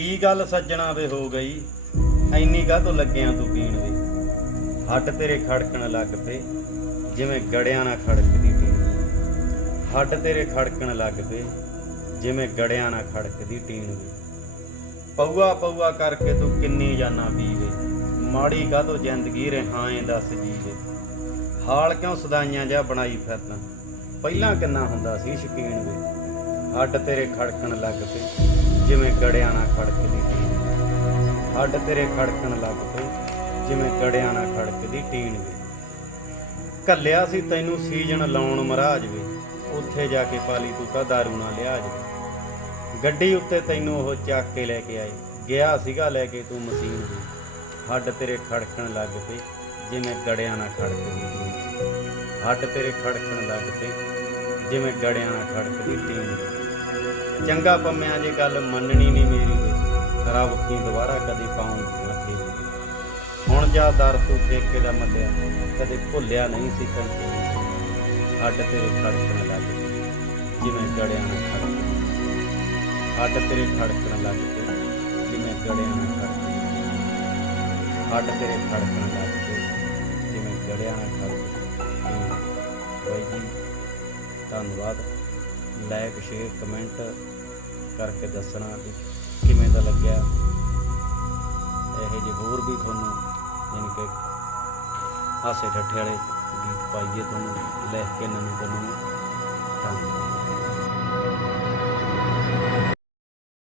ਕੀ ਗੱਲ ਸੱਜਣਾ ਵੇ ਹੋ ਗਈ? ਐਨੀ ਕਾਹ ਤੋਂ ਲੱਗਿਆ ਤੂੰ ਪੀਣ ਵੇ ਹੱਡ ਤੇਰੇ ਖੜਕਣ ਲੱਗ ਪਏ, ਜਿਵੇਂ ਗੜਿਆਂ ਨਾਲ ਖੜਕਦੀ ਟੀਨ ਹੱਡ ਤੇਰੇ ਖੜਕਣ ਲੱਗ ਪਏ, ਜਿਵੇਂ ਗੜਿਆਂ ਨਾਲ ਖੜਕਦੀ ਟੀਨ ਵੇ ਪਊਆ ਪਊਆ ਕਰਕੇ ਤੂੰ ਕਿੰਨੀ ਜਾਨਾ ਪੀਵੇ ਮਾੜੀ ਕਾਹ ਤੋਂ ਜ਼ਿੰਦਗੀ ਰਹਾਏ ਦੱਸ ਜੀਵੇ ਹਾਲ ਕਿਉਂ ਸਦਾਈਆਂ ਜਿਹਾ ਬਣਾਈ ਫਿਰਦਾ ਪਹਿਲਾਂ ਕਿੰਨਾ ਹੁੰਦਾ ਸੀ ਸ਼ਕੀਨ ਵੇ। ਹੱਡ ਤੇਰੇ ਖੜਕਣ ਲੱਗ ਪਏ, ਜਿਵੇਂ ਗੜਿਆਂ ਨਾਲ ਖੜਕਦੀ ਟੀਨ। ਹੱਡ ਤੇਰੇ ਖੜਕਣ ਲੱਗ ਪਏ, ਜਿਵੇਂ ਗੜਿਆਂ ਨਾਲ ਖੜਕਦੀ ਟੀਨ ਵੇ। ਕੱਲਿਆ ਸੀ ਤੈਨੂੰ ਸੀਜਨ ਲਾਉਣ ਮਹਾਰਾਜ ਵੇ, ਉੱਥੇ ਜਾ ਕੇ ਪਾਲੀ ਤੂੰ ਤਾਂ ਦਾਰੂ ਨਾ ਲਿਆ ਜੇ। ਗੱਡੀ ਉੱਤੇ ਤੈਨੂੰ ਉਹ ਚੱਕ ਕੇ ਲੈ ਕੇ ਆਏ, ਗਿਆ ਸੀਗਾ ਲੈ ਕੇ ਤੂੰ ਮਸ਼ੀਨ ਵੇ ਹੱਡ ਤੇਰੇ ਖੜਕਣ ਲੱਗ ਪਏ, ਜਿਵੇਂ ਗੜਿਆਂ ਨਾਲ ਖੜਕਦੀ ਟੀਨ। ਹੱਡ ਤੇਰੇ ਖੜਕਣ ਲੱਗ ਪਏ, ਜਿਵੇਂ ਗੜਿਆਂ ਨਾਲ ਖੜਕਦੀ ਟੀਨ। ਚੰਗਾ ਪੰਮਿਆ ਜੇ ਗੱਲ ਮੰਨਣੀ ਨਹੀਂ ਮੇਰੀ। ਰੱਬ ਕੀ ਦੁਬਾਰਾ ਕਦੇ ਪਾਉਂਗੀ ਮੱਥੇ ਹੁਣ ਜਾ ਦਰ ਤੂੰ ਠੇਕੇ ਦਾ ਮੱਲਿਆ। ਕਦੇ ਭੁੱਲਿਆ ਨਹੀਂ ਸੀ ਕੰਤੀ ਹੱਡ ਤੇਰੇ ਖੜਕਣ ਲੱਗ ਪਏ। ਜਿਵੇਂ ਗੜਿਆਂ ਨਾਲ ਖੜਕਦੀ ਹੱਡ ਤੇਰੇ ਖੜਕਣ ਲੱਗ ਪਏ। ਜਿਵੇਂ ਗੜਿਆਂ ਨਾਲ ਖੜਕਦੀ ਹੱਡ ਤੇਰੇ ਖੜਕਣ ਲੱਗ ਪਏ। ਜਿਵੇਂ ਗੜਿਆਂ ਨਾਲ ਖੜਕਦੀ ਬਾਈ ਜੀ, ਧੰਨਵਾਦ। ਲਾਈਕ ਸ਼ੇਅਰ ਕਮੈਂਟ ਕਰਕੇ ਦੱਸਣਾ ਕਿ ਕਿਵੇਂ ਦਾ ਲੱਗਿਆ। ਇਹੋ ਜਿਹੇ ਹੋਰ ਵੀ ਤੁਹਾਨੂੰ ਯਾਨੀ ਕਿ ਹਾਸੇ ਠੱਠੇ ਵਾਲੇ ਗੀਤ ਪਾਈਏ ਤੁਹਾਨੂੰ, ਲਿਖ ਕੇ ਨਵੇਂ ਤੁਹਾਨੂੰ ਧੰਨਵਾਦ।